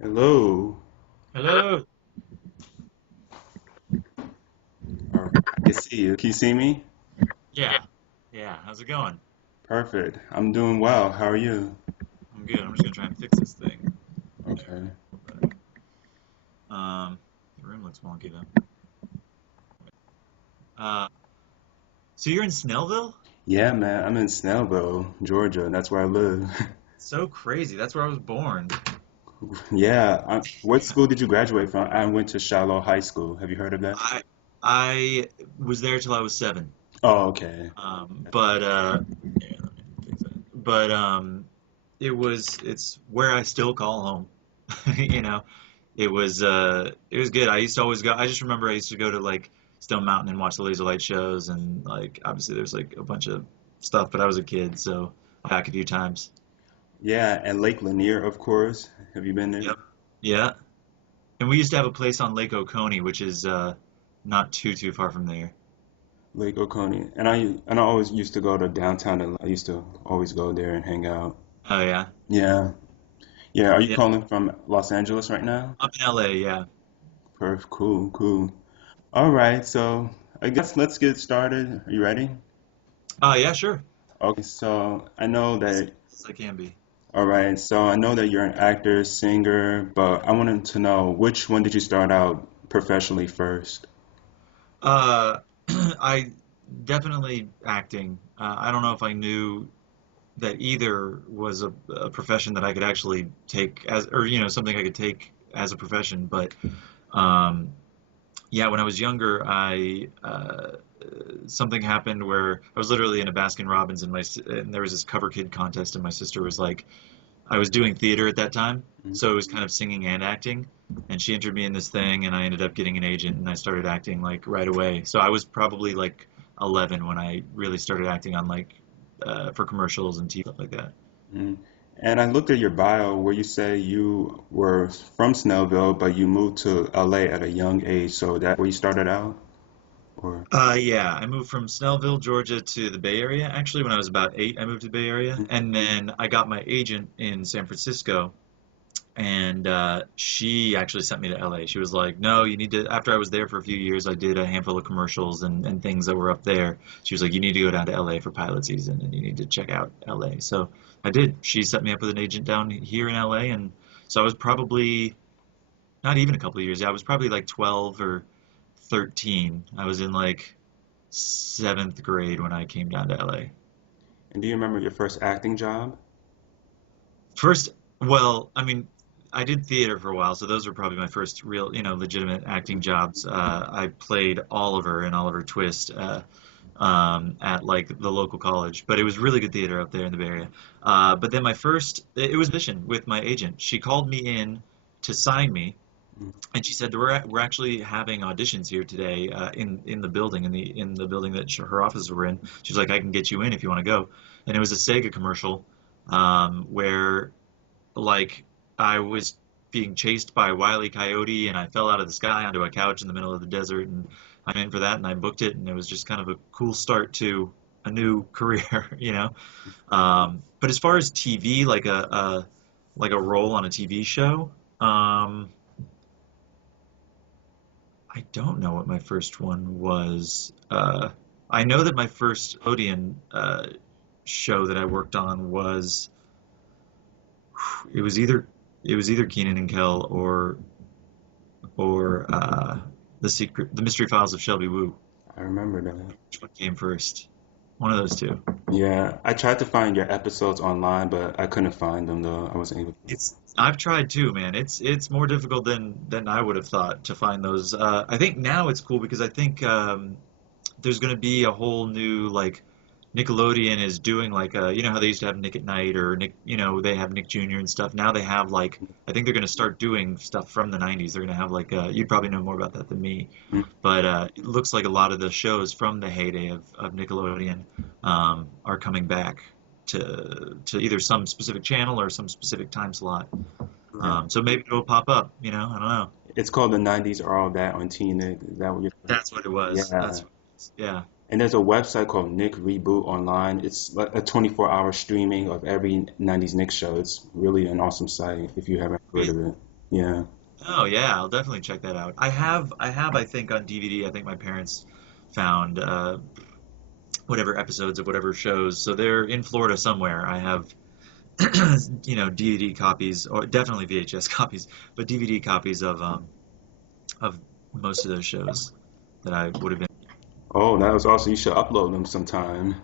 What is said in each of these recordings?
Hello. Hello. All right, I can see you. Can you see me? Yeah. Yeah. How's it going? Perfect. I'm doing well. How are you? I'm good. I'm just gonna try and fix this thing. There. Okay. The room looks wonky though. Uh, so you're in Snellville? Yeah, man. I'm in Snellville, Georgia. That's where I live. So crazy. That's where I was born. Yeah. What school did you graduate from? I went to Shiloh High School. Have you heard of that? I I was there till I was 7. Oh, okay. But yeah, let me fix that. But it's where I still call home. You know, it was good. I used to always go. I just remember I used to go to like Stone Mountain and watch the laser light shows, and like obviously there's like a bunch of stuff. But I was a kid, so I'm back a few times. Yeah, and Lake Lanier, of course. Have you been there? Yep. Yeah. And we used to have a place on Lake Oconee, which is not too far from there. Lake Oconee. And I always used to go to downtown. I used to always go there and hang out. Oh yeah. Yeah. Yeah. Are you Yeah. calling from Los Angeles right now? I'm in LA. Yeah. Perfect. Cool. Cool. All right, so I guess let's get started. Are you ready? Yeah. Sure. Okay, so I know As, that, as I can be. all right, so I know that you're an actor, singer, but I wanted to know which one did you start out professionally first? Uh, I definitely acting. I don't know if I knew that either was a profession that I could actually take as, or something I could take as a profession. But um, yeah, when I was younger, I something happened where I was literally in a Baskin Robbins and there was this cover kid contest, and my sister was like, I was doing theater at that time, Mm. so it was kind of singing and acting. And she entered me in this thing, and I ended up getting an agent, and I started acting like right away. So I was probably like 11 when I really started acting on like for commercials and TV stuff like that. Mm. And I looked at your bio where you say you were from Snellville, but you moved to LA at a young age, so that where you started out? Or Yeah, I moved from Snellville, Georgia to the Bay Area. Actually, when I was about 8, I moved to the Bay Area. Mm. And then I got my agent in San Francisco, and she actually sent me to LA. She was like, "No, you need to." After I was there for a few years, I did a handful of commercials and things that were up there. She was like, "You need to go down to LA for pilot season, and you need to check out LA." So I did. She set me up with an agent down here in LA, and so I was probably not even a couple of years. I was probably like 12 or 13. I was in like 7th grade when I came down to LA. And do you remember your first acting job? First, well, I mean, I did theater for a while, so those were probably my first real, legitimate acting jobs. I played Oliver in Oliver Twist at like the local college, but it was really good theater up there in the Bay Area. But then it was audition with my agent. She called me in to sign me, Mm. and she said we're actually having auditions here today in the building in the building that her offices were in. She's like, I can get you in if you want to go. And it was a Sega commercial where like I was being chased by a Wile E. Coyote and I fell out of the sky onto a couch in the middle of the desert, and I'm in for that, and I booked it, and it was just kind of a cool start to a new career, you know. But as far as TV, like a role on a TV show, um, I don't know what my first one was. I know that my first Odeon show that I worked on was it was either it was either Keenan and Kel or the Mystery Files of Shelby Woo. I remember that. Which one came first? One of those two. Yeah, I tried to find your episodes online, but I couldn't find them though. I wasn't able to. I've tried too, man. It's more difficult than I would have thought to find those. I think now it's cool because I think there's going to be a whole new like Nickelodeon is doing like how they used to have Nick at Night or Nick, they have Nick Jr. and stuff. Now they have like I think they're going to start doing stuff from the 90s. They're going to have like you'd probably know more about that than me, Mm. but it looks like a lot of the shows from the heyday of Nickelodeon are coming back to either some specific channel or some specific time slot. Yeah. So maybe it'll pop up, I don't know. It's called The 90s Are All That on TNIck. Is that what you're That's what it was. Yeah. Yeah. And there's a website called Nick Reboot online. It's like a 24-hour streaming of every 90s Nick show. It's really an awesome site if you haven't heard Is, of it. Yeah. Oh yeah, I'll definitely check that out. I think on DVD. I think my parents found whatever episodes of whatever shows. So they're in Florida somewhere. I have DVD copies, or definitely VHS copies, but DVD copies of most of those shows that I would have been. Oh, that was awesome. You should upload them sometime.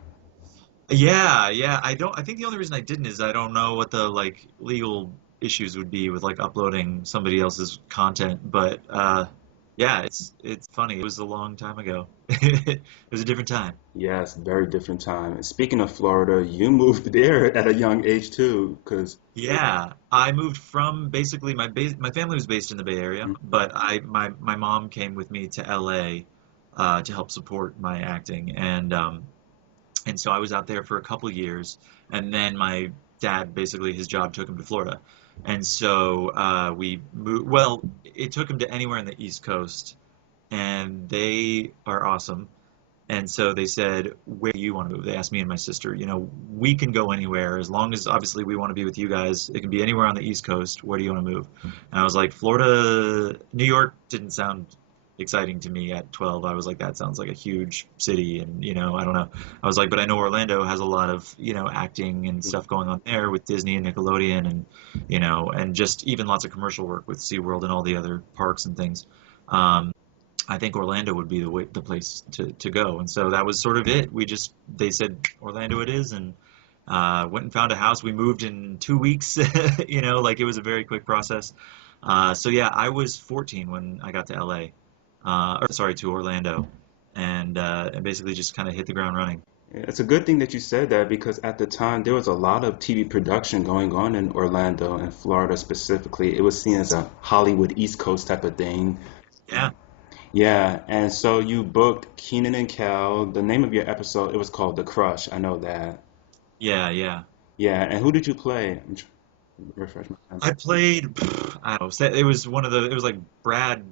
Yeah, yeah. I think the only reason I didn't is I don't know what the like legal issues would be with like uploading somebody else's content. But yeah, it's funny. It was a long time ago. It was a different time. Yes, very different time. And speaking of Florida, you moved there at a young age too, because Yeah, I moved from basically my family was based in the Bay Area, but my mom came with me to LA to help support my acting, and so I was out there for a couple years, and then my dad basically his job took him to Florida, and so we moved. Well, it took him to anywhere in the East Coast, and they are awesome. And so they said, where do you want to move? They asked me and my sister, we can go anywhere as long as obviously we want to be with you guys. It can be anywhere on the East Coast. Where do you want to move? And I was like, Florida, New York didn't sound exciting to me at 12. I was like, that sounds like a huge city. And, I don't know. I was like, but I know Orlando has a lot of, acting and stuff going on there with Disney and Nickelodeon and, and just even lots of commercial work with SeaWorld and all the other parks and things. Um, I think Orlando would be the place to go. And so that was sort of it. They said Orlando it is, and went and found a house. We moved in 2 weeks, like it was a very quick process. So yeah, I was 14 when I got to LA, or sorry, to Orlando, and basically just kind of hit the ground running. it's a good thing that you said that because at the time there was a lot of TV production going on in Orlando and Florida specifically. It was seen as a Hollywood East Coast type of thing. Yeah, Yeah, and so you booked Keenan and Kel. The name of your episode, it was called The Crush. I know that. yeah, yeah. Yeah, and who did you play? Refresh my memory. I played, I don't know, it was like Brad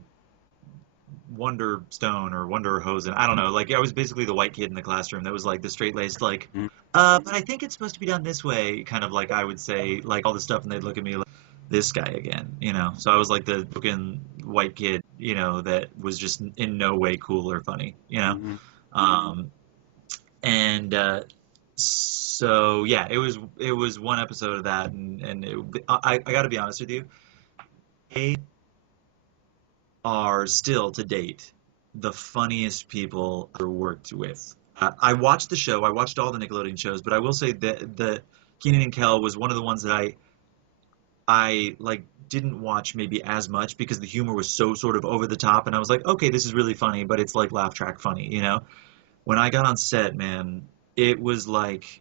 Wonderstone or Wonderhosen. I don't know. Like I was basically the white kid in the classroom that was like the straight-laced, like, Mm, but I think it's supposed to be done this way, kind of like I would say like all this stuff, and they'd look at me like this guy again. So I was like the fucking white kid, that was just in no way cool or funny. mhm. Um, and so yeah, it was one episode of that, I got to be honest with you, they are still to date the funniest people I've ever worked with. I watched the show. I watched all the Nickelodeon shows, but I will say that the Keenan and Kel was one of the ones that I like didn't watch maybe as much because the humor was so sort of over the top, and I was like, okay, this is really funny, but it's like laugh track funny. When I got on set, man, it was like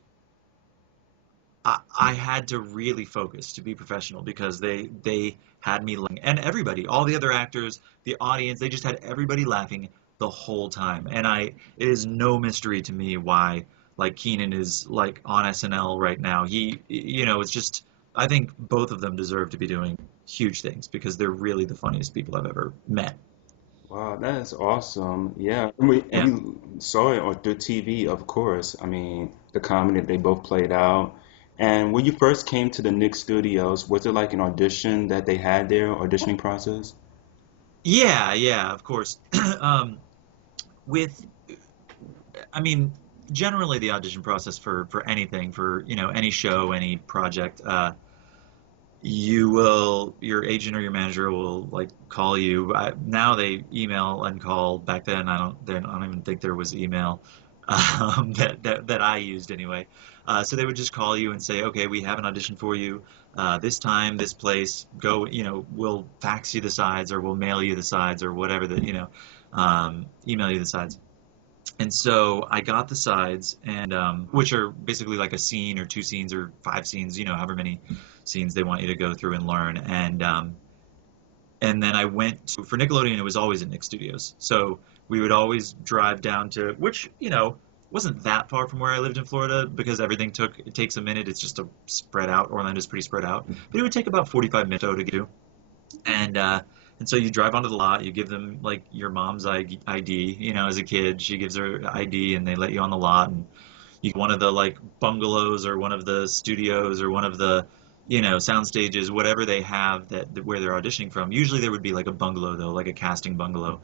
I had to really focus to be professional because they had me laughing, and everybody, all the other actors, the audience, they just had everybody laughing the whole time. And it is no mystery to me why like Keenan is like on SNL right now. It's just I think both of them deserve to be doing huge things because they're really the funniest people I've ever met. Wow, that is awesome. Yeah, and Yeah. we saw it on through TV, of course. I mean, the comedy that they both played out. And when you first came to the Nick Studios, was it like an audition that they had there, auditioning process? Yeah, yeah, of course. Um, with I mean, generally the audition process for anything, for any show, any project, your agent or your manager will like call you. Now they email and call. Back then, I don't even think there was email that I used anyway. So they would just call you and say, okay, we have an audition for you. This time, this place. Go. We'll fax you the sides, or we'll mail you the sides, or whatever email you the sides. And so I got the sides, and which are basically like a scene or two scenes or five scenes, however many scenes they want you to go through and learn. And then I went for Nickelodeon. It was always at Nick Studios, so we would always drive down to which wasn't that far from where I lived in Florida because it takes a minute. It's just a spread out. Orlando's pretty spread out, but it would take about 45 minutes to get to. And so you drive onto the lot, you give them like your mom's ID, as a kid, she gives her ID and they let you on the lot and you one of the like bungalows or one of the studios or one of the sound stages, whatever they have where they're auditioning from. Usually there would be like a bungalow though, like a casting bungalow,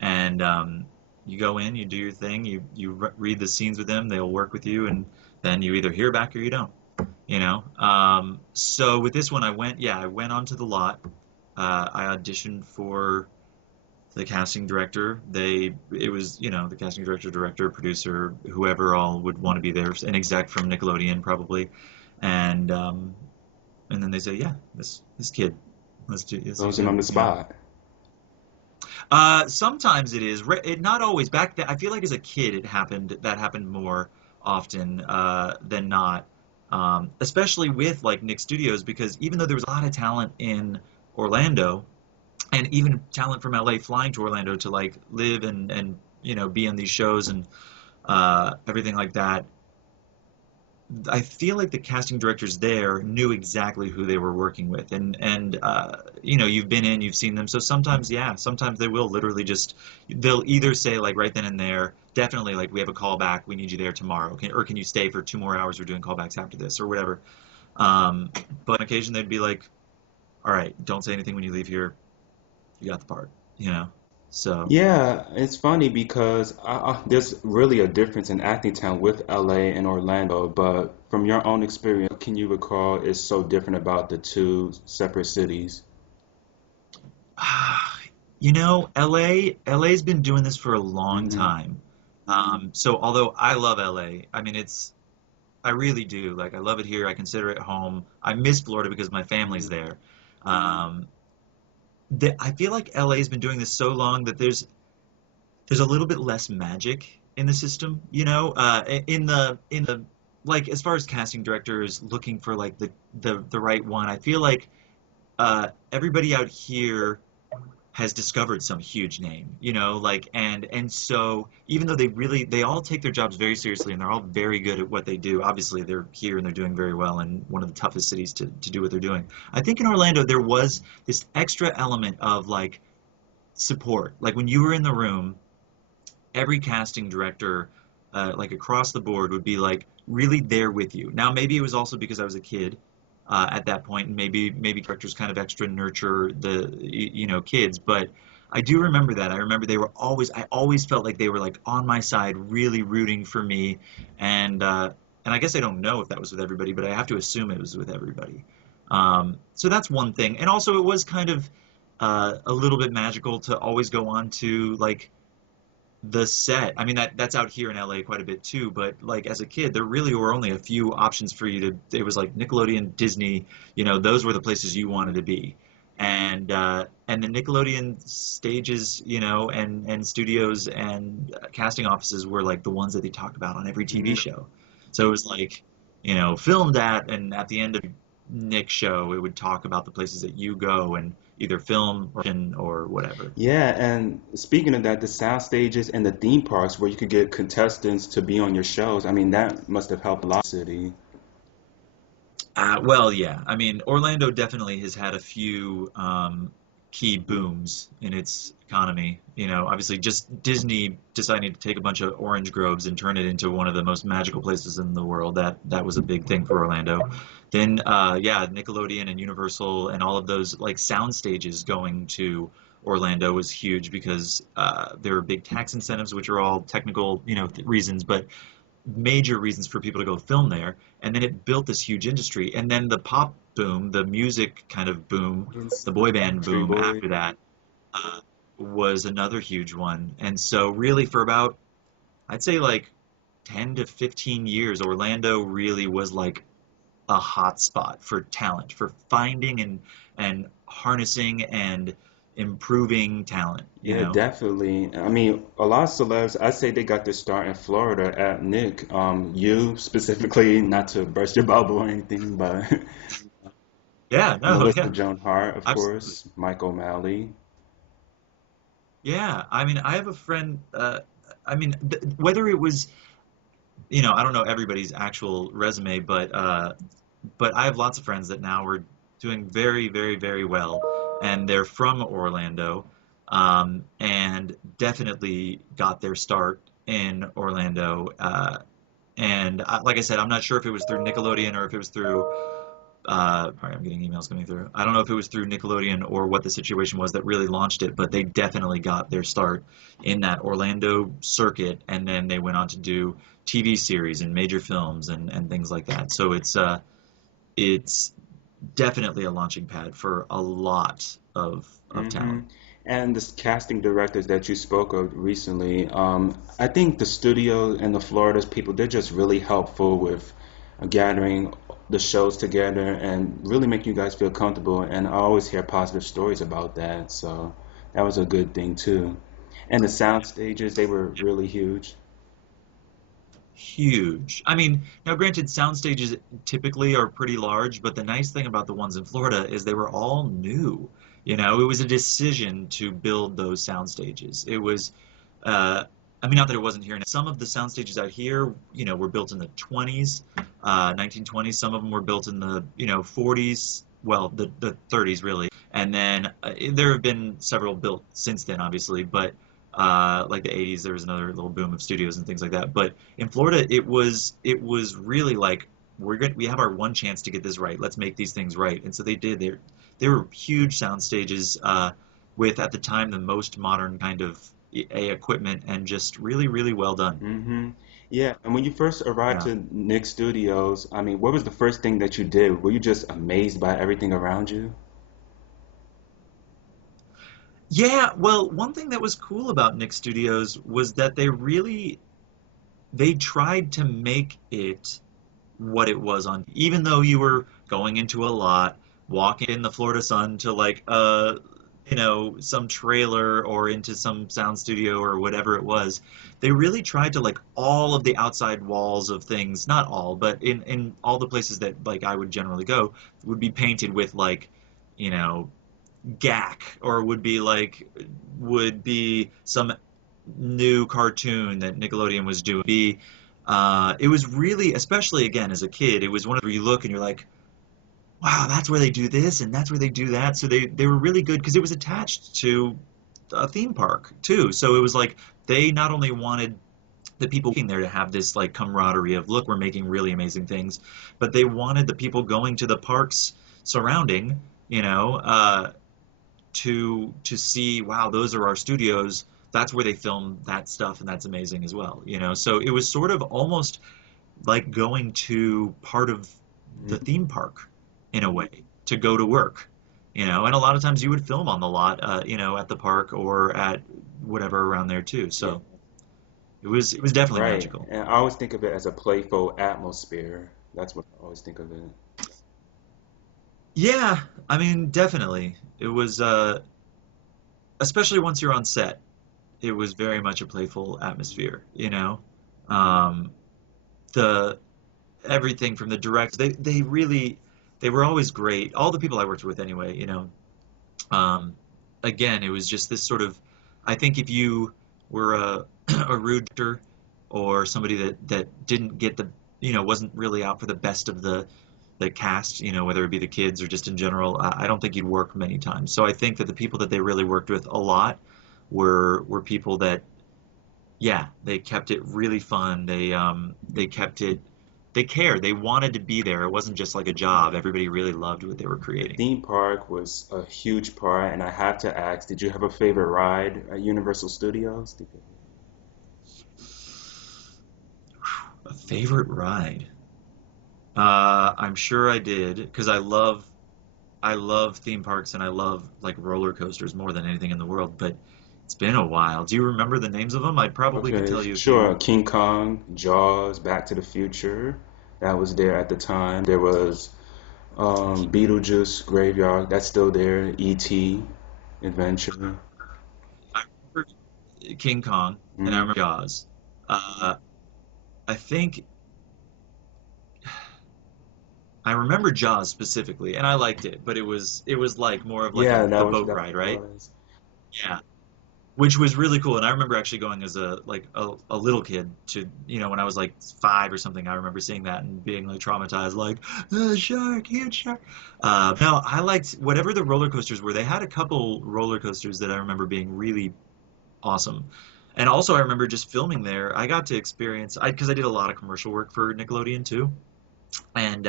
and you go in, you do your thing, you read the scenes with them, they'll work with you, and then you either hear back or you don't. So with this one, I went onto the lot. I auditioned for the casting director. It was, the casting director, producer, whoever all would want to be there, an exec from Nickelodeon probably, and and then they say, yeah, this kid, let's use Those in him. on the spot. Sometimes it is, not always. Back then, I feel like as a kid, that happened more often than not. Especially with like Nick Studios, because even though there was a lot of talent in Orlando, and even talent from LA flying to Orlando to like live and be on these shows and everything like that. I feel like the casting directors there knew exactly who they were working with, and you've been in, you've seen them. So sometimes, yeah, sometimes they will literally they'll either say like right then and there, definitely like we have a callback, we need you there tomorrow, or can you stay for 2 more hours? We're doing callbacks after this or whatever. But on occasion they'd be like, all right, don't say anything when you leave here. You got the part, you know. So. Yeah, it's funny because there's really a difference in acting talent with LA and Orlando, but from your own experience, what can you recall is so different about the two separate cities? LA's been doing this for a long Hmm. time. So although I love LA, I mean I really do. Like I love it here. I consider it home. I miss Florida because my family's there. Um, I feel like LA's been doing this so long that there's a little bit less magic in the system, in the like as far as casting directors looking for like the right one. I feel like everybody out here has discovered some huge name, like and so even though they all take their jobs very seriously and they're all very good at what they do. Obviously, they're here and they're doing very well in one of the toughest cities to do what they're doing. I think in Orlando there was this extra element of like support. Like when you were in the room, every casting director, like across the board, would be like really there with you. Now, maybe it was also because I was a kid at that point, and maybe directors kind of extra nurture kids. But I do remember that. I remember I always felt like they were like on my side, really rooting for me, and I guess I don't know if that was with everybody, but I have to assume it was with everybody. So that's one thing, and also it was kind of a little bit magical to always go on to like the set. I mean that's out here in LA quite a bit too, but like as a kid there really were only a few options for you to it was like Nickelodeon, Disney, those were the places you wanted to be. And the Nickelodeon stages, and studios and casting offices were like the ones that they talked about on every TV show. So it was like, filmed at, and at the end of Nick show it would talk about the places that you go and either film or whatever. Yeah, and speaking of that, the sound stages and the theme parks where you could get contestants to be on your shows, I mean, that must have helped a lot, city. Well, yeah. I mean, Orlando definitely has had a few key booms in its economy. Obviously, just Disney deciding to take a bunch of orange groves and turn it into one of the most magical places in the world. That was a big thing for Orlando. Then, yeah, Nickelodeon and Universal and all of those like sound stages going to Orlando was huge because there were big tax incentives, which are all technical, reasons, but major reasons for people to go film there. And then it built this huge industry. And then the pop boom, the music kind of boom, Yes. the boy band Street boom Boy. after that uh, was another huge one. And so, really, for about, I'd say like 10 to 15 years, Orlando really was like a hot spot for talent, for finding and harnessing and improving talent, Yeah, definitely. I mean, a lot of celebs, I say they got their start in Florida at Nick. You specifically, not to burst your bubble or anything, but Yeah, no, Melissa yeah, Joan Hart, of absolutely. course, Mike O'Malley. Yeah, I mean, I have a friend. I mean, whether it was, I don't know everybody's actual resume, but I have lots of friends that now are doing very, very, very well, and they're from Orlando, and definitely got their start in Orlando. And like I said, I'm not sure if it was through Nickelodeon or if it was through sorry, I'm getting emails coming through. I don't know if it was through Nickelodeon or what the situation was that really launched it, but they definitely got their start in that Orlando circuit, and then they went on to do TV series and major films and things like that. So it's definitely a launching pad for a lot of Hmm. talent. And the casting directors that you spoke of recently, I think the studio and the Florida's people, they're just really helpful with gathering the shows together and really make you guys feel comfortable. And I always hear positive stories about that, so that was a good thing too. And the sound stages, they were really huge. Huge. I mean, now granted, sound stages typically are pretty large, but the nice thing about the ones in Florida is they were all new. You know, it was a decision to build those sound stages. It was, uh, I mean, not that it wasn't here. Some of the sound stages out here, you know, were built in the 20s, 1920s. Some of them were built in the, you know, 40s, well, the 30s really. And then there have been several built since then, obviously, but like the 80s, there was another little boom of studios and things like that. But in Florida, it was really like we have our one chance to get this right. Let's make these things right. And so they did. They were huge sound stages with at the time the most modern kind of equipment and just really really well done. Hmm. Yeah, and when you first arrived Yeah. to Nick Studios, I mean, what was the first thing that you did? Were you just amazed by everything around you? Yeah, well, one thing that was cool about Nick Studios was that they tried to make it what it was on, even though you were going into a lot, walking in the Florida sun to like you know, some trailer or into some sound studio or whatever it was. They really tried to like all of the outside walls of things, not all, but in all the places that like I would generally go would be painted with like, you know, gack or would be some new cartoon that Nickelodeon was doing. It was really, especially again as a kid, it was one of where you look and you're like, wow, that's where they do this and that's where they do that. So they were really good because it was attached to a theme park too. So it was like they not only wanted the people working there to have this like camaraderie of look, we're making really amazing things, but they wanted the people going to the parks surrounding, you know, to see, wow, those are our studios. That's where they film that stuff, and that's amazing as well. You know, so it was sort of almost like going to part of the Mhm. theme park in a way to go to work. You know, and a lot of times you would film on the lot, you know, at the park or at whatever around there too. Yeah, So it was definitely right. magical. And I always think of it as a playful atmosphere. That's what I always think of it. Yeah, I mean, definitely. It was, especially once you're on set, it was very much a playful atmosphere, you know. Um, the everything from the direct, they really they were always great. All the people I worked with anyway, you know. Um, Again, it was just this sort of I think if you were a a rude actor or somebody that didn't get the you know wasn't really out for the best of the cast, you know, whether it be the kids or just in general, I don't think you'd work many times. So I think that the people that they really worked with a lot were people that yeah, they kept it really fun. They kept it they cared. They wanted to be there. It wasn't just like a job. Everybody really loved what they were creating. Theme park was a huge part, and I have to ask, did you have a favorite ride at Universal Studios? A favorite ride? I'm sure I did because I love theme parks and I love like roller coasters more than anything in the world, but it's been a while. Do you remember the names of them? I probably could Okay, tell you if sure. you. King Kong, Jaws, Back to the Future, that was there at the time. There was Beetlejuice Graveyard, that's still there. E.T. Adventure. I remember King Kong and I Hmm. remember Jaws. Uh, I think I remember Jaws specifically, and I liked it, but it was like more of like Yeah, the that boat was ride, what it right? was. Yeah, which was really cool. And I remember actually going as a little kid to you know when I was like 5 or something. I remember seeing that and being like traumatized, like shark, huge shark. No, I liked whatever the roller coasters were. They had a couple roller coasters that I remember being really awesome. And also, I remember just filming there. I got to experience, because I did a lot of commercial work for Nickelodeon too, and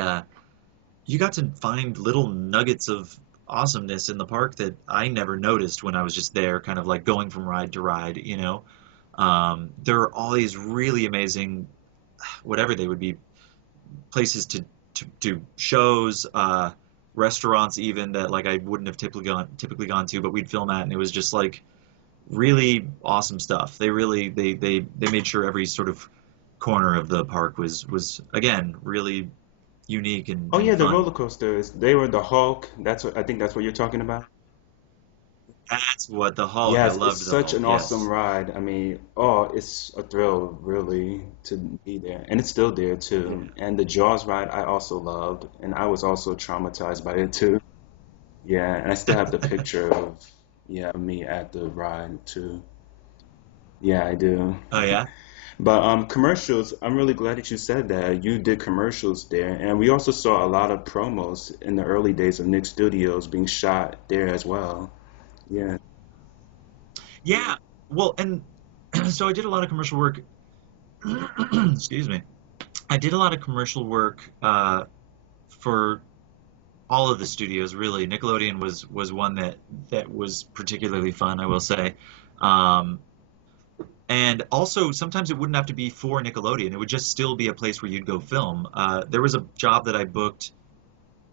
you got to find little nuggets of awesomeness in the park that I never noticed when I was just there, kind of like going from ride to ride, you know. There are all these really amazing, whatever they would be, places to do shows, restaurants even that like I wouldn't have typically gone to, but we'd film at, and it was just like really awesome stuff. They really they made sure every sort of corner of the park was again really unique Oh and yeah, the fun. roller coasters. They were the Hulk. That's what I think that's what you're talking about. That's what the Hulk. I Yes, it's loved the such Hulk. an awesome Yes. ride. I mean, oh, it's a thrill really to be there. And it's still there Yeah. too. And the Jaws ride I also loved, and I was also traumatized by it too. Yeah, and I still have the picture of yeah, me at the ride too. Yeah, I do. Oh yeah. But commercials, I'm really glad that you said that. You did commercials there, and we also saw a lot of promos in the early days of Nick Studios being shot there as well. Yeah. Yeah. Well, and so I did a lot of commercial work. Excuse me. I did a lot of commercial work for all of the studios, really. Nickelodeon was one that was particularly fun, I will say. Um, and also, sometimes it wouldn't have to be for Nickelodeon. It would just still be a place where you'd go film. There was a job that I booked,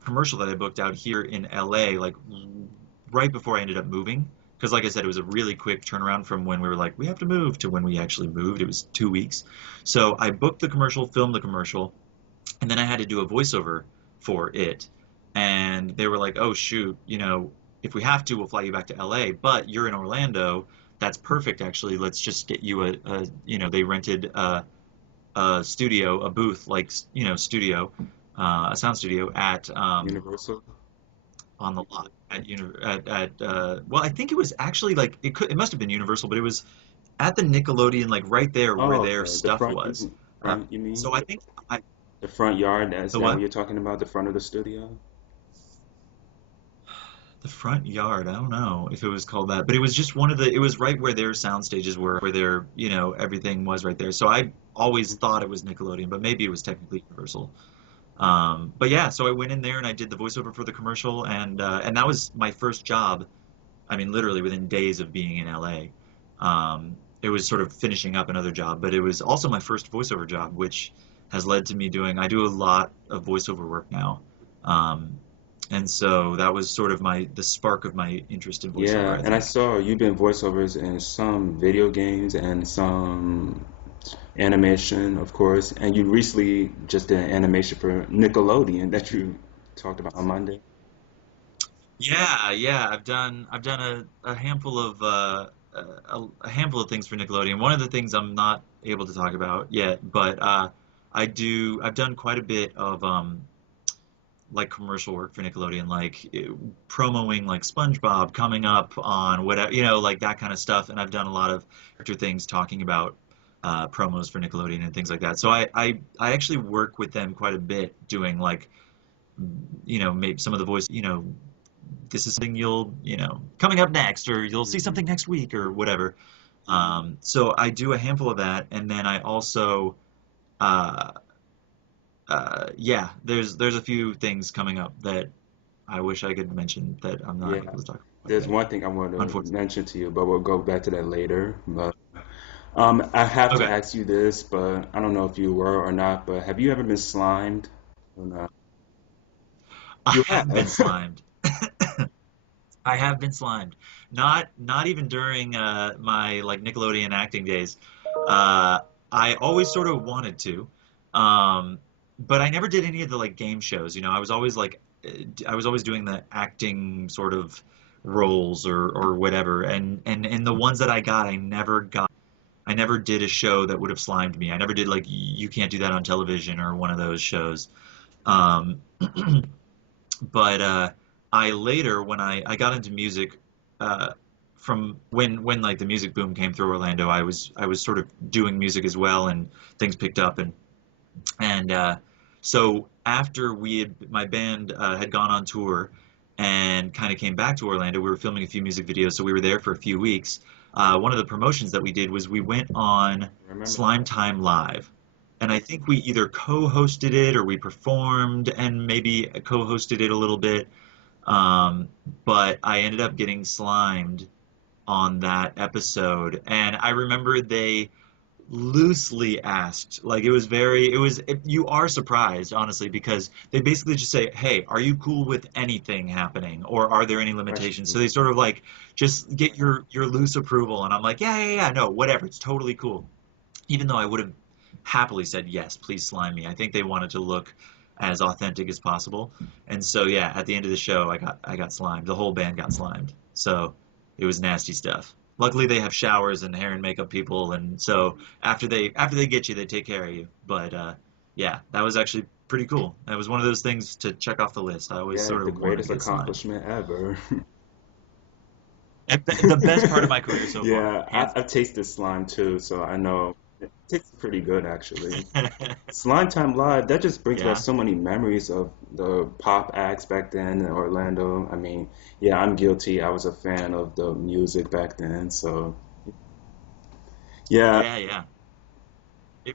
commercial that I booked out here in LA, like right before I ended up moving. Because, like I said, it was a really quick turnaround from when we were like, we have to move to when we actually moved. It was 2 weeks. So I booked the commercial, filmed the commercial, and then I had to do a voiceover for it. And they were like, "Oh shoot, if we have to, we'll fly you back to LA, but you're in Orlando. That's perfect, actually. Let's just get you they rented a studio, a booth, like, studio, a sound studio at Universal. on the lot well, I think it was actually like it must have been Universal, but it was at the Nickelodeon, like right there where Oh, their okay. The stuff front, was. front, you mean? So I think I The front yard, is the that what what? you're talking about? The front of the studio? The front yard, I don't know if it was called that, but it was just it was right where their sound stages were, where everything was right there. So I always thought it was Nickelodeon, but maybe it was technically Universal. But yeah, so I went in there and I did the voiceover for the commercial, and that was my first job. I mean, literally within days of being in LA. It was sort of finishing up another job, but it was also my first voiceover job, which has led to me I do a lot of voiceover work now. Um, and so that was sort of the spark of my interest in voiceover, Yeah, I and I think. saw you've been voiceovers in some video games and some animation, of course, and you recently just did an animation for Nickelodeon that you talked about on Monday. Yeah, yeah, I've done a handful of a handful of things for Nickelodeon. One of the things I'm not able to talk about yet, but I've done quite a bit of like commercial work for Nickelodeon, like promoing like SpongeBob coming up on whatever, like that kind of stuff. And I've done a lot of character things talking about promos for Nickelodeon and things like that. So I actually work with them quite a bit doing like, maybe some of the voice, this is something coming up next, or you'll see Hmm. something next week or whatever. So I do a handful of that. And then I also, uh, yeah, there's a few things coming up that I wish I could mention that I'm not Yeah, able to talk about there's yet, one thing I want to unfortunately. mention to you, but we'll go back to that later. But I have to Okay. ask you this, but I don't know if you were or not, but have you ever been slimed or not? I You have been have. slimed. I have been slimed. Not even during my like Nickelodeon acting days. Uh, I always sort of wanted to, um, but I never did any of the like game shows. I was always like, I was always doing the acting sort of roles or whatever. And the ones that I got, I never did a show that would have slimed me. I never did like you can't do that on television or one of those shows. Um, but I later, when I got into music, uh, from when like the music boom came through Orlando, I was sort of doing music as well, and things picked up, and so after my band had gone on tour and kind of came back to Orlando, we were filming a few music videos, so we were there for a few weeks. One of the promotions that we did was we went on Remember Slime that? Time Live, and I think we either co-hosted it or we performed and maybe co-hosted it a little bit. Um, but I ended up getting slimed on that episode, and I remember they loosely asked, like you are surprised, honestly, because they basically just say, "Hey, are you cool with anything happening, or are there any limitations?" So Questions. they sort of like just get your loose approval, and I'm like, "Yeah, yeah, yeah, no, whatever, it's totally cool." Even though I would have happily said, "Yes, please slime me." I think they wanted to look as authentic as possible. And so yeah, at the end of the show, I got slimed. The whole band got slimed. So it was nasty stuff. Luckily, they have showers and hair and makeup people, and so after they get you, they take care of you. But yeah, that was actually pretty cool. That was one of those things to check off the list. I always Yeah, sort the of wanted to greatest get slimed. accomplishment ever. And the best part of my career so far, Yeah, hands I've tasted slime too, so I know it tastes pretty good actually. down. Slime Time Live, that just brings back Yeah. so many memories of the pop acts back then in Orlando. I mean, yeah, I'm guilty. I was a fan of the music back then, so yeah. Yeah, yeah.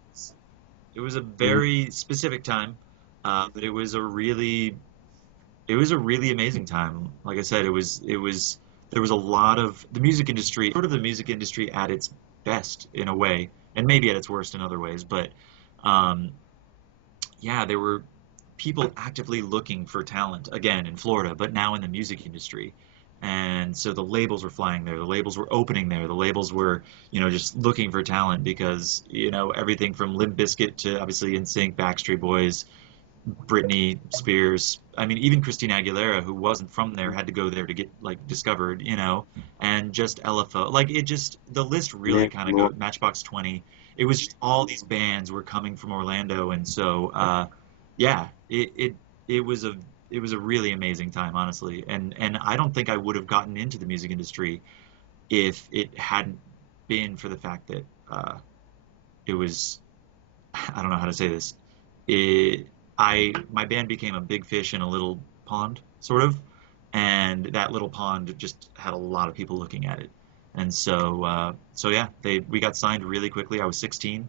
It was a Mhm. very specific time, but it was a really amazing time. Like I said, it was there was a lot of the music industry, sort of the music industry at its best in a way, and maybe at its worst in other ways. But um, yeah, there were people actively looking for talent again in Florida, but now in the music industry. And so the labels were flying there, the labels were opening there, the labels were, just looking for talent because, everything from Limp Bizkit to obviously NSYNC, Backstreet Boys, Britney Spears. I mean, even Christina Aguilera, who wasn't from there, had to go there to get like discovered, and just LFO. Like the list really Name kind of more. goes. Matchbox 20. It was just all these bands were coming from Orlando, and so yeah, it was a really amazing time, honestly. And I don't think I would have gotten into the music industry if it hadn't been for the fact that it was. I don't know how to say this. It, my band became a big fish in a little pond, sort of, and that little pond just had a lot of people looking at it. And so yeah, we got signed really quickly. I was 16,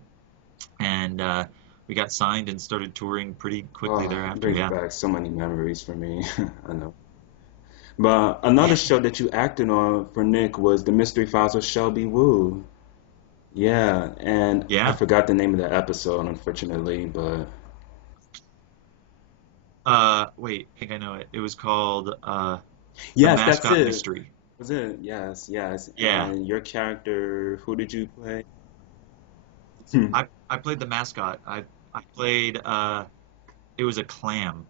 and we got signed and started touring pretty quickly Oh, it thereafter. brings Yeah. back so many memories for me. I know. But another show that you acted on for Nick was The Mystery Files of Shelby Woo. Yeah, and I Yeah. forgot the name of the episode, unfortunately, but Wait, I think I know it. It was called The yes, that's Mascot it. Mystery. Was it? Yes, yes. Yeah. And your character, who did you play? Hmm. I played the mascot. I played it was a clam.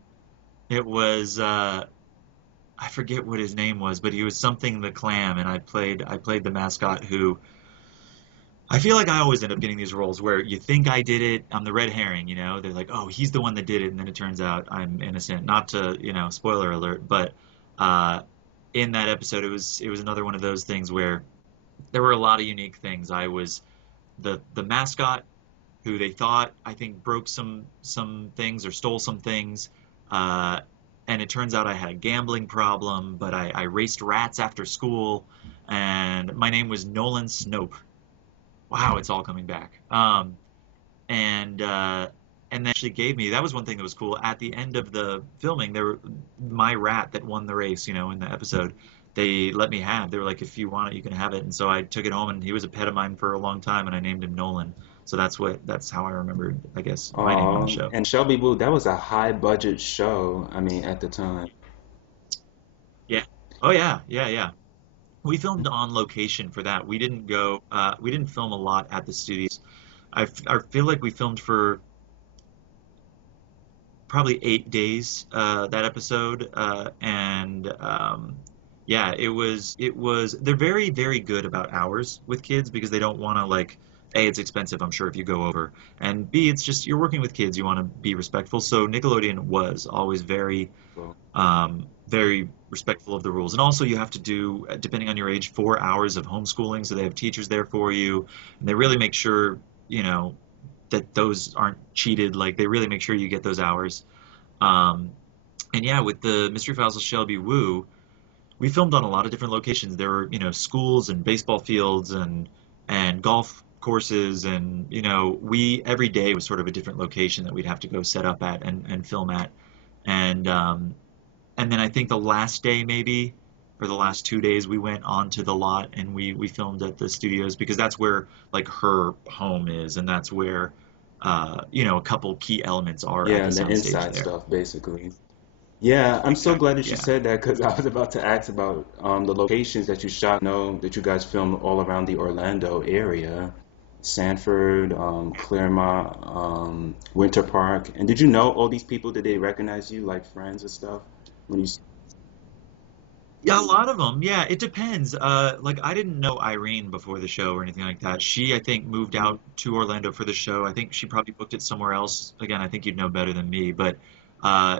It was I forget what his name was, but he was something the clam, and I played the mascot who I feel like I always end up getting these roles where you think I did it, I'm the red herring, They're like, "Oh, he's the one that did it," and then it turns out I'm innocent. Not to, spoiler alert, but uh in that episode it was another one of those things where there were a lot of unique things. I was the mascot who they thought I think broke some things or stole some things. Uh, and it turns out I had a gambling problem, but I raced rats after school, and my name was Nolan Snope. Wow, it's all coming back. And they actually gave me that was one thing that was cool. At the end of the filming, my rat that won the race, in the episode. They let me have. They were like, if you want it, you can have it. And so I took it home, and he was a pet of mine for a long time, and I named him Nolan. So that's how I remembered, I guess, my name on the show. And Shelby Woo, that was a high budget show, I mean, at the time. Yeah. Oh yeah, yeah, yeah. We filmed on location for that. We didn't film a lot at the studios. I feel like we filmed for probably 8 days that episode, and yeah, it was. They're very very good about hours with kids because they don't want to like. A, it's expensive, I'm sure, if you go over, and B, it's just you're working with kids. You want to be respectful. So Nickelodeon was always Well, very respectful of the rules. And also, you have to do, depending on your age, 4 hours of homeschooling. So they have teachers there for you, and they really make sure, you know, that those aren't cheated. Like they really make sure you get those hours. Um, and yeah, with the Mystery Files of Shelby Woo, we filmed on a lot of different locations. There were, schools and baseball fields and golf courses, and we every day was sort of a different location that we'd have to go set up at and film at. And um, and then I think the last day maybe, or the last 2 days, we went onto the lot and we filmed at the studios because that's where like her home is, and that's where a couple key elements are at Yeah, the the soundstage inside there. stuff, basically. Yeah, I'm so glad Exactly. that you Yeah. said that because I was about to ask about the locations that you shot. I know that you guys filmed all around the Orlando area, Sanford, Claremont, Winter Park. And did you know all these people? Did they recognize you like friends and stuff when you? Yeah, a lot of them. Yeah, it depends. Like I didn't know Irene before the show or anything like that. She, I think, moved Mhm. out to Orlando for the show. I think she probably booked it somewhere else. Again, I think you'd know better than me, but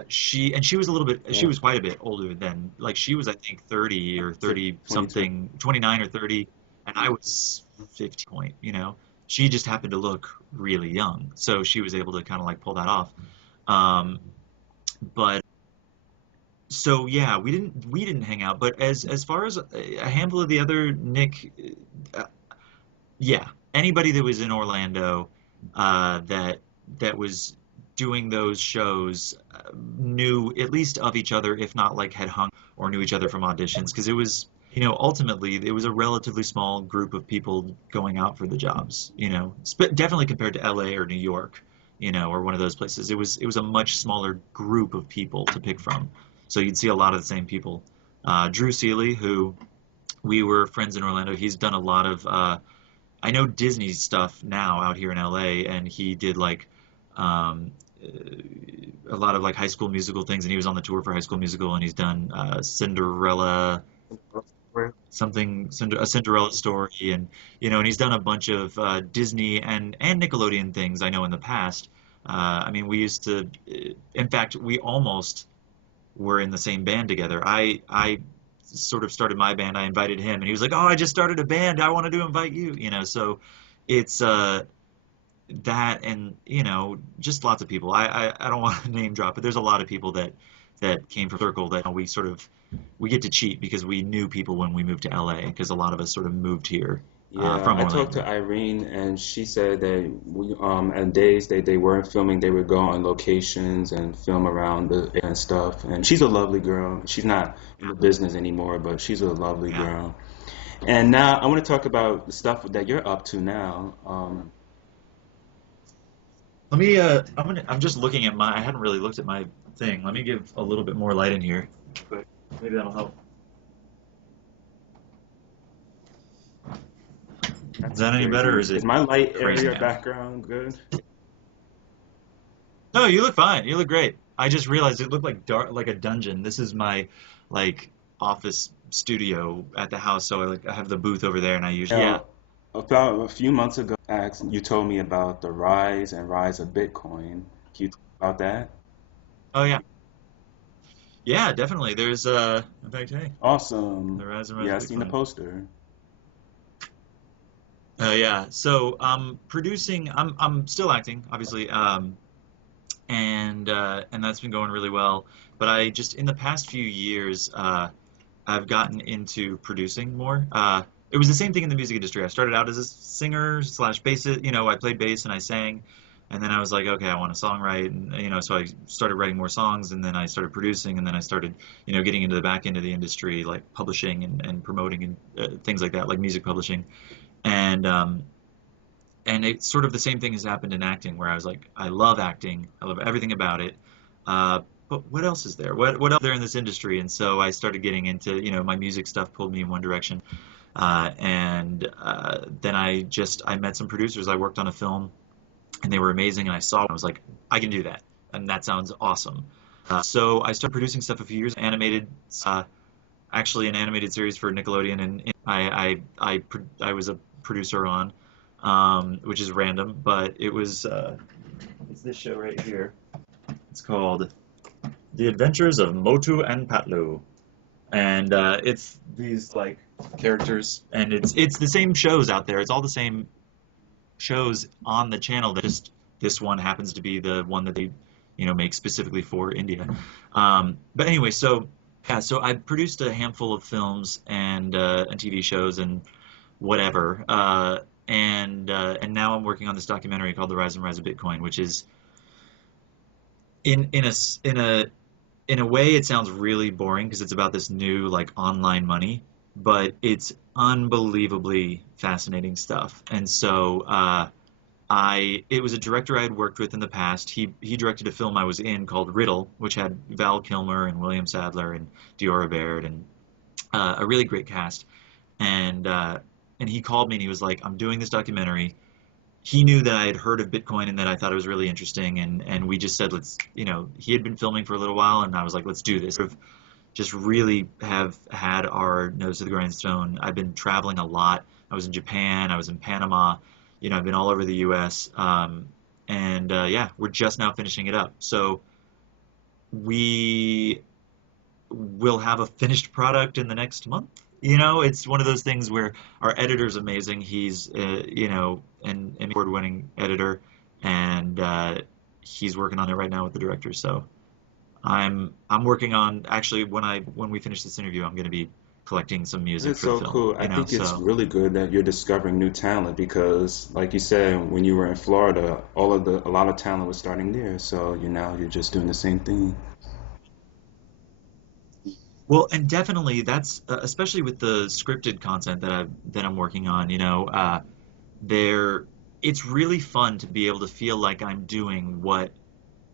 she was a little bit, she Yeah, was quite a bit older than, like she was, I think, 30 or to 30 2020. something, 29 or 30, and I was 50 point. She just happened to look really young, so she was able to kind of like pull that off. Um, but so yeah, we didn't hang out, but as far as a handful of the other Nick, uh, yeah, anybody that was in Orlando that was doing those shows knew at least of each other, if not like had hung or knew each other from auditions, because it was, ultimately it was a relatively small group of people going out for the jobs, definitely compared to LA or New York, or one of those places. It was a much smaller group of people to pick from. So you'd see a lot of the same people. Drew Seeley, who we were friends in Orlando, he's done a lot of I know Disney stuff now out here in LA, and he did like um, a lot of like High School Musical things, and he was on the tour for High School Musical, and he's done Cinderella, a Cinderella story, and he's done a bunch of Disney and Nickelodeon things I know in the past. I mean, we used to, in fact, we almost were in the same band together. I sort of started my band. I invited him, and he was like, "Oh, I just started a band. I wanted to invite you." So it's that, and just lots of people. I don't want to name drop, but there's a lot of people that came from Circle that we get to cheat because we knew people when we moved to LA, because a lot of us sort of moved here Yeah, from I talked to Orlando. Irene and she said that and days they weren't filming, they would go on locations and film around the area and stuff. And she's a lovely girl. She's not in Yeah, the business anymore, but she's a lovely yeah. girl. And now I want to talk about the stuff that you're up to now. Let me. I'm just looking at my. I hadn't really looked at my thing. Let me give a little bit more light in here. Quick. Maybe that'll help. Is That's that any better, or crazy. is Is it my light crazy area now? background good? No, you look fine. You look great. I just realized it looked like dark, like a dungeon. This is my like office studio at the house, so I have the booth over there, and I usually, yeah. Now, about a few months ago, you told me about the rise of Bitcoin. Can you talk about that? Oh yeah, yeah, definitely. There's in fact, hey, Awesome. the rise and rise Yeah, of I seen the Bitcoin. poster. Yeah. So producing. I'm still acting, obviously. And that's been going really well. But I just in the past few years, I've gotten into producing more. It was the same thing in the music industry. I started out as a singer slash bassist. I played bass and I sang, and then I was like, okay, I want to songwrite, and so I started writing more songs, and then I started producing, and then I started, getting into the back end of the industry, like publishing and promoting and things like that, like music publishing, and um, and it's sort of the same thing has happened in acting, where I was like, I love acting, I love everything about it. But what else is there? What else is there in this industry? And so I started getting into, my music stuff pulled me in one direction. And then I met some producers. I worked on a film, and they were amazing. And I saw it, I was like, I can do that. And that sounds awesome. So I started producing stuff a few years, animated, uh, actually an animated series for Nickelodeon, and I was a producer on, which is random, but it's this show right here. It's called The Adventures of Motu and Patlu, and it's these like characters, and it's the same shows out there. It's all the same shows on the channel. That just this one happens to be the one that they make specifically for India. But anyway, so yeah, so I produced a handful of films and TV shows and whatever. and now I'm working on this documentary called The Rise and Rise of Bitcoin, which is in a s- in a way it sounds really boring because it's about this new like online money, but it's unbelievably fascinating stuff. And so I it was a director I had worked with in the past. He directed a film I was in called Riddle, which had Val Kilmer and William Sadler and Diora Baird and a really great cast. And and he called me and he was like, "I'm doing this documentary." He knew that I had heard of Bitcoin and that I thought it was really interesting, and we just said, let's, he had been filming for a little while, and I was like, let's do this. Sort of just really have had our nose to the grindstone. I've been traveling a lot. I was in Japan, I was in Panama, I've been all over the U.S. And yeah, we're just now finishing it up. So we will have a finished product in the next month. It's one of those things where our editor's amazing. He's, an award-winning editor, and he's working on it right now with the director. So I'm working on actually when we finish this interview, I'm going to be collecting some music It's for the so film. cool. I think it's So really good that you're discovering new talent because, like you said, when you were in Florida, a lot of talent was starting there. So you're just doing the same thing. well, and definitely that's especially with the scripted content that I'm working on. There it's really fun to be able to feel like I'm doing what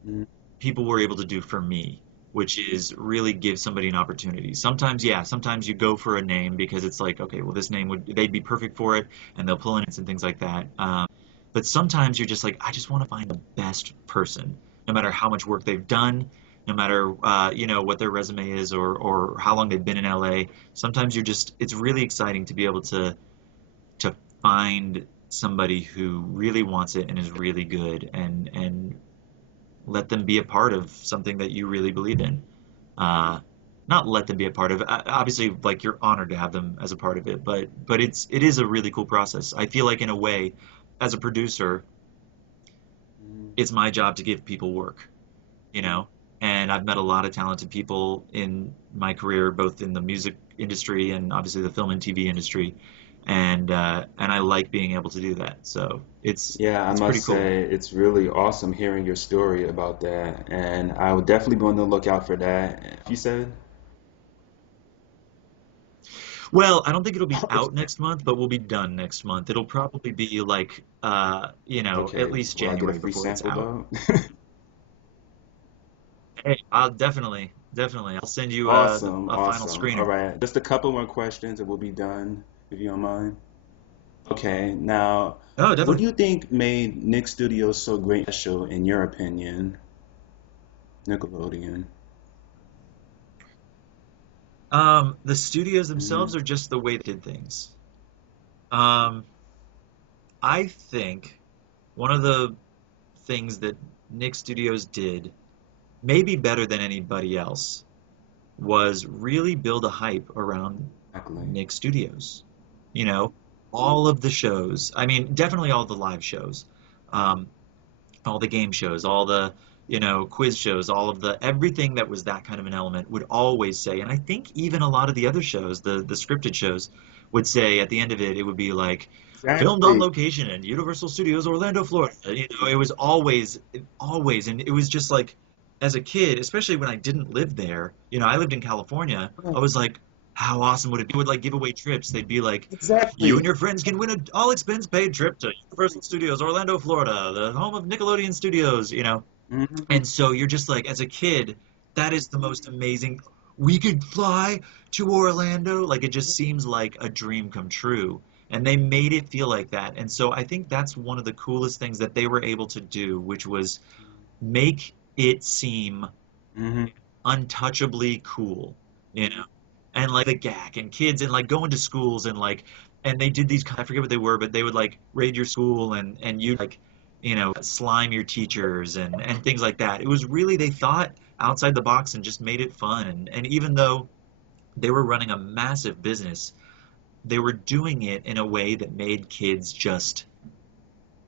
Mm, people were able to do for me, which is really give somebody an opportunity. Sometimes, yeah, sometimes you go for a name because it's like, okay, well, this name they'd be perfect for it, and they'll pull in it and things like that. But sometimes you're just like, I just want to find the best person, no matter how much work they've done, no matter, what their resume is or how long they've been in LA. Sometimes it's really exciting to be able to find somebody who really wants it and is really good and let them be a part of something that you really believe in. Uh, Not let them be a part of it. Obviously, like you're honored to have them as a part of it, but it is a really cool process. I feel like in a way, as a producer, mm. it's my job to give people work, you know. And I've met a lot of talented people in my career, both in the music industry and obviously the film and TV industry, and I like being able to do that. So it's Yeah, I it's pretty must cool. say it's really awesome hearing your story about that, and I would definitely be on the lookout for that. You said? Well, I don't think it'll be out next month, but we'll be done next month. It'll probably be like, at Okay, least will I get a January free before it's sample out. though? Hey, I'll definitely. I'll send you Awesome, a final awesome. All screener. right, just a couple more questions and we'll be done, if you don't mind. Okay, now, Oh, what do definitely. you think made Nick Studios so great and special, in your opinion, Nickelodeon? The studios Hmm. themselves are just the way they did things. Um, I think one of the things that Nick Studios did, maybe better than anybody else, was really build a hype around Exactly. Nick Studios. You know, all of the shows, I mean, definitely all the live shows, um, all the game shows, all the, quiz shows, all of the everything that was that kind of an element would always say, and I think even a lot of the other shows, the scripted shows, would say at the end of it, it would be like filmed on Exactly. location in Universal Studios Orlando, Florida. It was always, always, and it was just like, as a kid, especially when I didn't live there, I lived in California. I was like, how awesome would it be? Would like give away trips. They'd be like, you Exactly. and your friends can win an all expense paid trip to Universal Studios Orlando, Florida, the home of Nickelodeon Studios. Hmm. And so you're just like, as a kid, that is the most amazing. We could fly to Orlando. Like it just seems like a dream come true. And they made it feel like that. And so I think that's one of the coolest things that they were able to do, which was make it seem Hmm. untouchably cool, you know, and like the gag and kids and like going to schools and like, and they did these, I forget what they were, but they would like raid your school and you like, slime your teachers and things like that. It was really, they thought outside the box and just made it fun. And even though they were running a massive business, they were doing it in a way that made kids just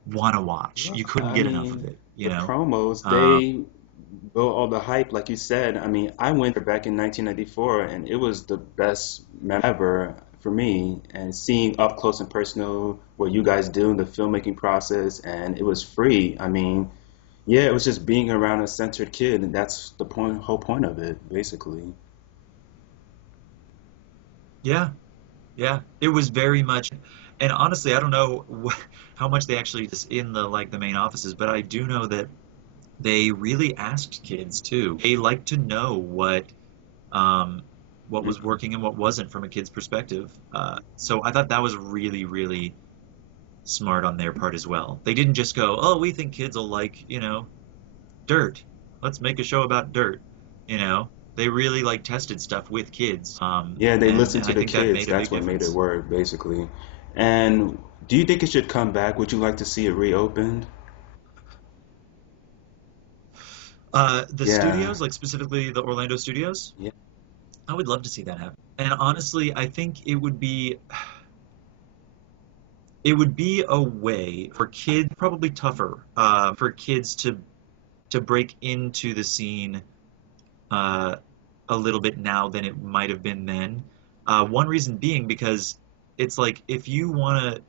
want to watch. Yeah, You couldn't I get enough of mean, the it. promos, Um, they built all the hype, like you said. I mean, I went there back in 1994, and it was the best mem ever. for me, and seeing up close and personal what you guys do in the filmmaking process, and it was free. I mean, yeah, it was just being around a centered kid, and that's the point, whole point of it, basically. Yeah, yeah. It was very much, and honestly, I don't know how much they actually just in the like the main offices, but I do know that they really asked kids too. They like to know um, what was Mhm. working and what wasn't from a kid's perspective. So I thought that was really, really smart on their part as well. They didn't just go, "Oh, we think kids will like, dirt. Let's make a show about dirt." You know, they really like tested stuff with kids. Yeah, they And listened to I the think that kids. made a big That's what made it difference. work, basically. And do you think it should come back? Would you like to see it reopened? The Yeah. studios, like specifically the Orlando studios, Yeah. I would love to see that happen. And honestly, I think it would be a way for kids, probably tougher, for kids to break into the scene uh, a little bit now than it might have been then. One reason being because it's like if you want to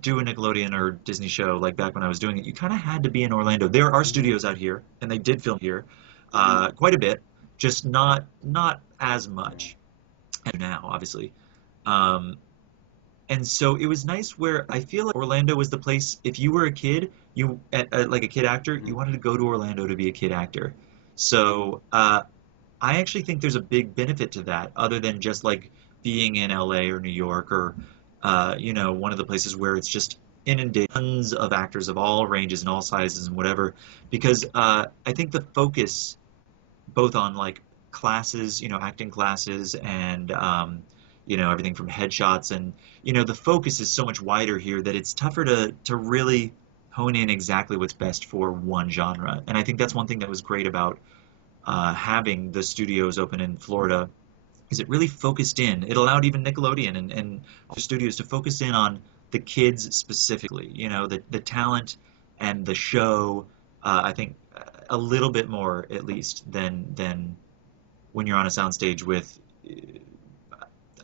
do a Nickelodeon or Disney show like back when I was doing it, you kind of had to be in Orlando. There are Mhm. studios out here, and they did film here quite a bit, just not as Yeah. much as now, obviously. Um, and so it was nice where I feel like Orlando was the place. If you were a kid, like a kid actor, you Mhm. wanted to go to Orlando to be a kid actor. So I actually think there's a big benefit to that, other than just like being in LA or New York or one of the places where it's just inundated tons of actors of all ranges and all sizes and whatever. Because I think the focus both on like classes, acting classes and everything from headshots and the focus is so much wider here that it's tougher to really hone in exactly what's best for one genre. And I think that's one thing that was great about having the studios open in Florida is it really focused in. It allowed even Nickelodeon and other studios to focus in on the kids specifically, the talent and the show. I think a little bit more at least than when you're on a soundstage with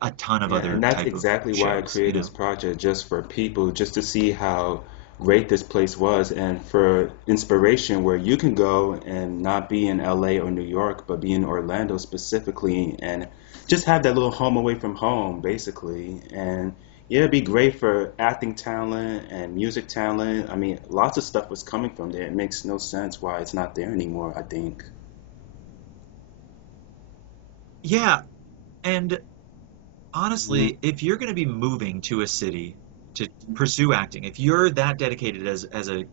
a ton of Yeah, other and that's type of exactly why I shows, created this project, just for people, just to see how great this place was, and for inspiration where you can go and not be in LA or New York, but be in Orlando specifically, and just have that little home away from home, basically. And yeah, it'd be great for acting talent and music talent. I mean, lots of stuff was coming from there. It makes no sense why it's not there anymore, I think. Yeah, and Mhm. honestly, if you're going to be moving to a city to pursue acting, if you're that dedicated as a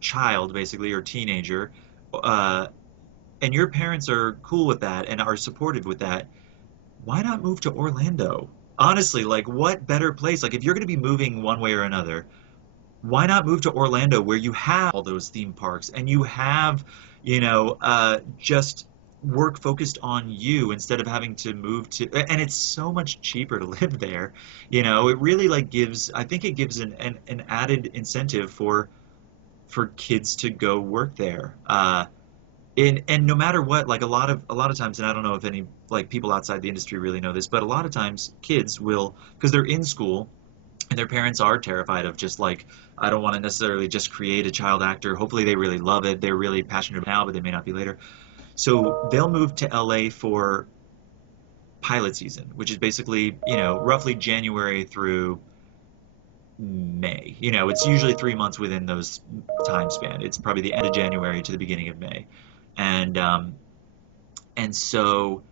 child, basically, or teenager, uh, and your parents are cool with that and are supportive with that, why not move to Orlando? Honestly, like, what better place? Like, if you're going to be moving one way or another, why not move to Orlando where you have all those theme parks and you have, just work focused on you instead of having to move to, and it's so much cheaper to live there. It really like I think it gives an added incentive for kids to go work there. And no matter what, like a lot of times, and I don't know if any like people outside the industry really know this, but a lot of times kids will, because they're in school and their parents are terrified of just like, I don't want to necessarily just create a child actor. Hopefully they really love it. They're really passionate about it now, but they may not be later. So they'll move to LA for pilot season, which is basically, roughly January through May. It's usually 3 months within those time span. It's probably the end of January to the beginning of May. And so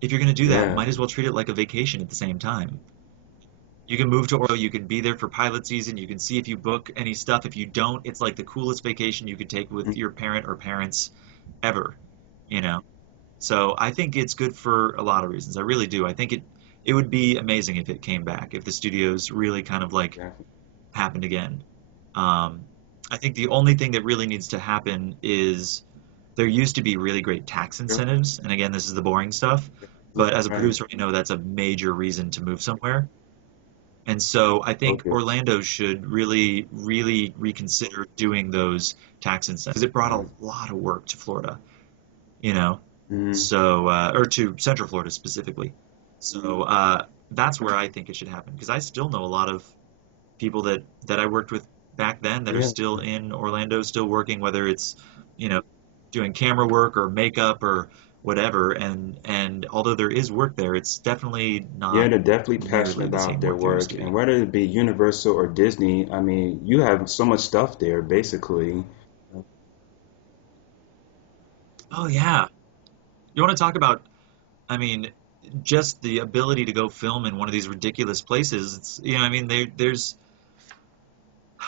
if you're going to do that, Yeah. might as well treat it like a vacation at the same time. You can move to Orlando, you can be there for pilot season, you can see if you book any stuff. If you don't, it's like the coolest vacation you could take with your parent or parents ever, you know. So I think it's good for a lot of reasons. I really do. I think it would be amazing if it came back, if the studios really kind of like Yeah. happened again. Um, I think the only thing that really needs to happen is there used to be really great tax Sure. incentives, and again, this is the boring stuff, but as a Right. producer, I know that's a major reason to move somewhere. And so I think Focus. Orlando should really, really reconsider doing those tax incentives because it brought Yeah. a lot of work to Florida, you know, Mhm. so or to Central Florida specifically. So that's where I think it should happen because I still know a lot of people that I worked with back then that are Yeah, still in Orlando, still working, whether it's, you know, doing camera work or makeup or whatever. And although there is work there, it's definitely yeah, not they're definitely passionate nearly the about same their work there used work, to and be. whether it be Universal or Disney, I mean, you have so much stuff there, basically. Oh yeah. You want to talk about, I mean, just the ability to go film in one of these ridiculous places. It's, I mean, there's,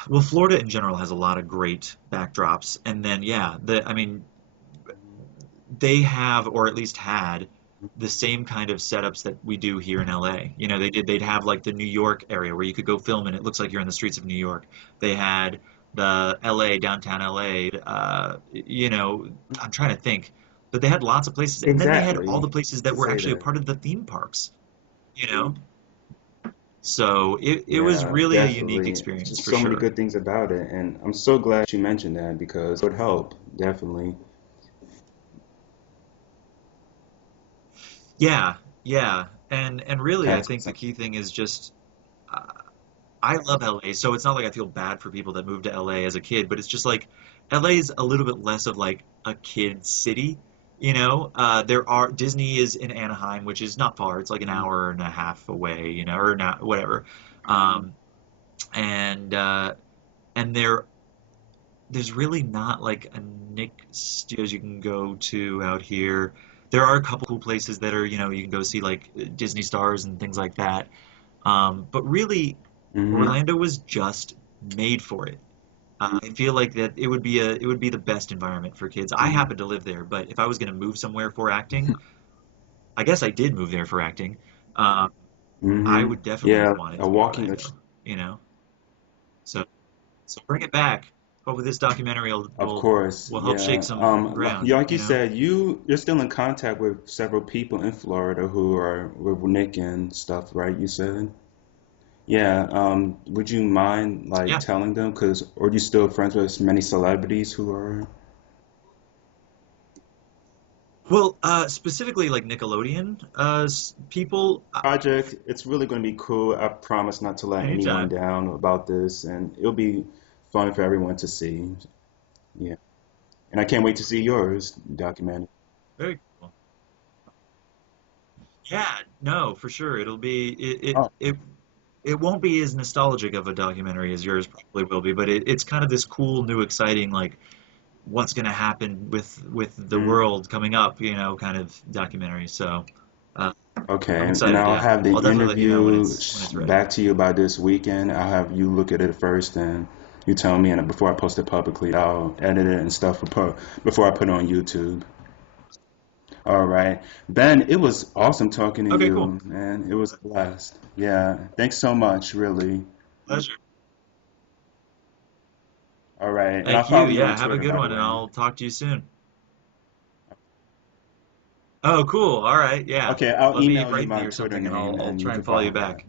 well, Florida in general has a lot of great backdrops. And then, yeah, I mean, they have, or at least had, the same kind of setups that we do here in LA. They'd have like the New York area where you could go film and it looks like you're in the streets of New York. They had the LA, downtown LA, I'm trying to think, but they had lots of places. And then they had all Exactly. the places that To were say actually a that. part of the theme parks, you know? So it was Yeah, really a unique definitely. experience Just for so many sure. good things about it, and I'm so glad you mentioned that because it would help, definitely. Yeah, yeah. And really I Pass. think the key thing is just uh, I love LA, so it's not like I feel bad for people that moved to LA as a kid, but it's just like LA's a little bit less of like a kid city, there are Disney is in Anaheim, which is not far. It's like an hour and a half away, or not whatever. Um, and there's really not like a Nick Studios you can go to out here. There are a couple cool places that are, you can go see like Disney stars and things like that. But really, Mm-hmm. Orlando was just made for it. I feel like that it would be the best environment for kids. I happen to live there, but if I was going to move somewhere for acting, I guess I did move there for acting. Um, I Mm-hmm. would definitely Yeah, want it a to be walking. Orlando, you know. So so bring it back. Hopefully this documentary will Of will course, will help shake yeah. some Yeah, ground, like you you know. said, you're still in contact with several people in Florida who are with Nick and stuff, right? You said. Yeah. Would you mind like Yeah. telling them, cause or are you still friends with many celebrities who are Well, specifically like Nickelodeon, people, project? It's really going to be cool. I promise not to let anyone anytime. down about this, and it'll be fun for everyone to see. Yeah. And I can't wait to see yours documented. Very cool. Yeah, no, for sure. It'll be Oh, it won't be as nostalgic of a documentary as yours probably will be, but it's kind of this cool, new, exciting, like what's going to happen with the mhm. world coming up, kind of documentary. So uh, Okay, I'm and excited. I'll Yeah, have the I'll definitely let you know when interview it's ready. back to you by this weekend. I'll have you look at it first, and you tell me, and before I post it publicly, I'll edit it and stuff before I put it on YouTube. All right, Ben, it was awesome talking to Okay, cool. you, man. It was a blast. Yeah, thanks so much, really. Pleasure. All right, and I'll Thank you. follow you on Yeah, have a Twitter, good by the one, and way. I'll talk to you soon. Oh, cool. All right. Yeah. Okay, I'll Let me email you write me my or Twitter something, and I'll name, I'll and you try can and follow follow you back. back.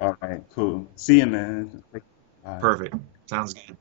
All right, cool. See you, man. Bye. Perfect. Sounds good.